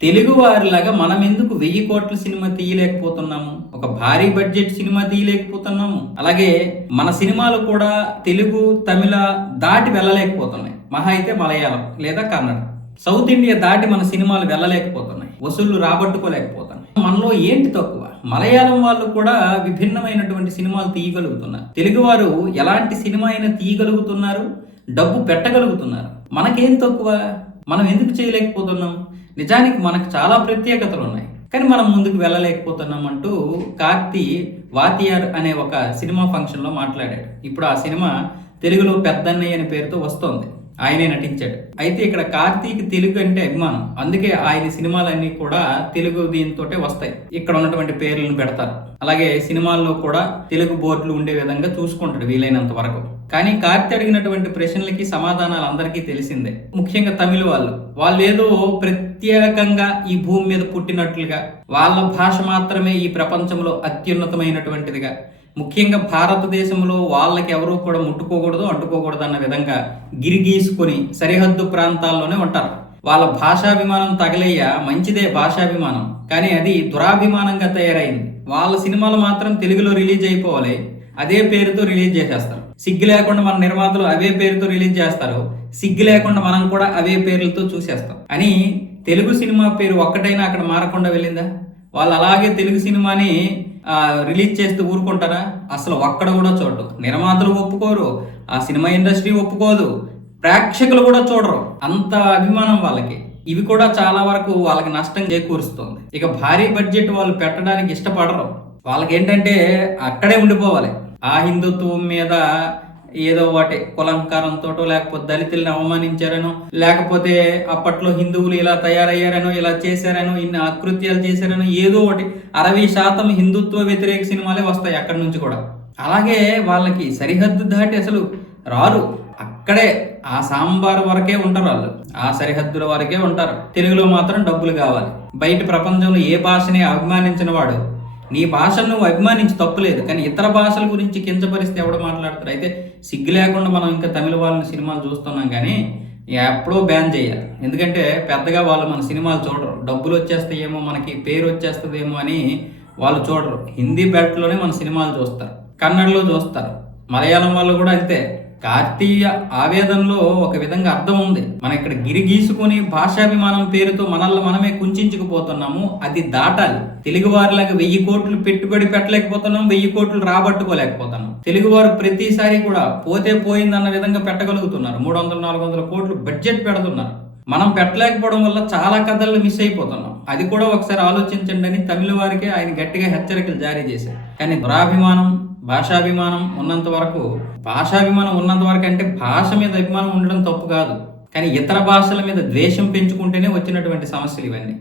తెలుగు వారిలాగా మనం ఎందుకు వెయ్యి కోట్ల సినిమా తీయలేకపోతున్నాము? ఒక భారీ బడ్జెట్ సినిమా తీయలేకపోతున్నాము. అలాగే మన సినిమాలు కూడా తెలుగు తమిళ దాటి వెళ్ళలేకపోతున్నాయి. మహా అయితే మలయాళం లేదా కన్నడ. సౌత్ ఇండియా దాటి మన సినిమాలు వెళ్ళలేకపోతున్నాయి. వసూళ్ళు రాబట్టుకోలేకపోతున్నాయి. మనలో ఏంటి తక్కువ? మలయాళం వాళ్ళు కూడా విభిన్నమైనటువంటి సినిమాలు తీయగలుగుతున్నారు. తెలుగువారు ఎలాంటి సినిమా అయినా తీయగలుగుతున్నారు. డబ్బు పెట్టగలుగుతున్నారు. మనకేం తక్కువ? మనం ఎందుకు చేయలేకపోతున్నాం? నిజానికి మనకు చాలా ప్రత్యేకతలు ఉన్నాయి కానీ మనం ముందుకు వెళ్ళలేకపోతున్నాం అంటూ కార్తీ వాతియార్ అనే ఒక సినిమా ఫంక్షన్లో మాట్లాడాడు. ఇప్పుడు ఆ సినిమా తెలుగులో పెద్దన్నయ్య అనే పేరుతో వస్తోంది. ఆయనే నటించాడు. అయితే ఇక్కడ కార్తీక్ తెలుగు అంటే అభిమానం. అందుకే ఆయన సినిమాలన్నీ కూడా తెలుగు దీంతో వస్తాయి. ఇక్కడ ఉన్నటువంటి పేర్లను పెడతారు. అలాగే సినిమాల్లో కూడా తెలుగు బోర్డులు ఉండే విధంగా చూసుకుంటాడు వీలైనంత వరకు. కానీ కార్తి అడిగినటువంటి ప్రశ్నలకి సమాధానాలు అందరికీ తెలిసిందే. ముఖ్యంగా తమిళ వాళ్ళు. వాళ్ళు ఏదో ప్రత్యేకంగా ఈ భూమి మీద పుట్టినట్లుగా వాళ్ళ భాష మాత్రమే ఈ ప్రపంచంలో అత్యున్నతమైనటువంటిదిగా ముఖ్యంగా భారతదేశంలో వాళ్ళకి ఎవరూ కూడా ముట్టుకోకూడదు అంటుకోకూడదు అన్న విధంగా గిరిగీసుకొని సరిహద్దు ప్రాంతాల్లోనే ఉంటారు. వాళ్ళ భాషాభిమానం తగలయ్య మంచిదే భాషాభిమానం. కానీ అది దురాభిమానంగా తయారైంది. వాళ్ళ సినిమాలు మాత్రం తెలుగులో రిలీజ్ అయిపోవాలి. అదే పేరుతో రిలీజ్ చేసేస్తారు. సిగ్గు లేకుండా మన నిర్మాతలు అవే పేరుతో రిలీజ్ చేస్తారు. సిగ్గు లేకుండా మనం కూడా అవే పేర్లతో చూసేస్తాం. అని తెలుగు సినిమా పేరు ఒక్కటైనా అక్కడ మారకుండా వెళ్ళిందా? వాళ్ళు అలాగే తెలుగు సినిమాని రిలీజ్ చేస్తూ ఊరుకుంటారా? అసలు ఒక్కడ కూడా చూడరు. నిర్మాతలు ఒప్పుకోరు. ఆ సినిమా ఇండస్ట్రీ ఒప్పుకోదు. ప్రేక్షకులు కూడా చూడరు. అంత అభిమానం వాళ్ళకి. ఇవి కూడా చాలా వరకు వాళ్ళకి నష్టం చేకూరుస్తుంది. ఇక భారీ బడ్జెట్ వాళ్ళు పెట్టడానికి ఇష్టపడరు. వాళ్ళకి ఏంటంటే అక్కడే ఉండిపోవాలి. ఆ హిందుత్వం మీద ఏదో ఒకటి కులంకారంతో లేకపోతే దళితుల్ని అవమానించారనో లేకపోతే అప్పట్లో హిందువులు ఇలా తయారయ్యారనో ఇలా చేశారనో ఇన్ని అకృత్యాలు చేశారనో ఏదో ఒకటి అరవై శాతం హిందుత్వ వ్యతిరేక సినిమాలే వస్తాయి అక్కడి నుంచి కూడా. అలాగే వాళ్ళకి సరిహద్దు దాటి అసలు రారు. అక్కడే ఆ సాంబార్ వరకే ఉంటారు వాళ్ళు. ఆ సరిహద్దుల వరకే ఉంటారు. తెలుగులో మాత్రం డబ్బులు కావాలి. బయట ప్రపంచంలో ఏ భాషని అభిమానించిన వాడు నీ భాషను నువ్వు అభిమానించి తప్పులేదు కానీ ఇతర భాషల గురించి కించపరిస్తే ఎవడు మాట్లాడతారు అయితే సిగ్గు లేకుండా మనం ఇంకా తమిళ వాళ్ళని సినిమాలు చూస్తున్నాం కానీ ఎప్పుడో బ్యాన్ చేయాలి. ఎందుకంటే పెద్దగా వాళ్ళు మన సినిమాలు చూడరు. డబ్బులు వచ్చేస్తాయేమో మనకి పేరు వచ్చేస్తుందేమో అని వాళ్ళు చూడరు. హిందీ బెల్ట్లోనే మన సినిమాలు చూస్తారు. కన్నడలో చూస్తారు. మలయాళం వాళ్ళు కూడా అంతే. కార్తీయ ఆవేదనలో ఒక విధంగా అర్థం ఉంది. మనం ఇక్కడ గిరి గీసుకుని భాషాభిమానం పేరుతో మనల్ని మనమే కుంచుకుపోతున్నాము అది దాటాలి. తెలుగు వారిలాగా వెయ్యి కోట్లు పెట్టుబడి పెట్టలేకపోతున్నాం వెయ్యి కోట్లు రాబట్టుకోలేకపోతున్నాం. తెలుగువారు ప్రతిసారి కూడా పోతే పోయిందన్న విధంగా పెట్టగలుగుతున్నారు. మూడు వందల నాలుగు వందల కోట్లు బడ్జెట్ పెడుతున్నారు. మనం పెట్టలేకపోవడం వల్ల చాలా కథలను మిస్ అయిపోతున్నాం. అది కూడా ఒకసారి ఆలోచించండి అని తమిళ వారికి ఆయన గట్టిగా హెచ్చరికలు జారీ చేశారు. కానీ దురాభిమానం భాషాభిమానం ఉన్నంత వరకు భాషాభిమానం ఉన్నంత వరకు అంటే భాష మీద అభిమానం ఉండడం తప్పు కాదు. కానీ ఇతర భాషల మీద ద్వేషం పెంచుకుంటేనే వచ్చినటువంటి సమస్యలు ఇవన్నీ.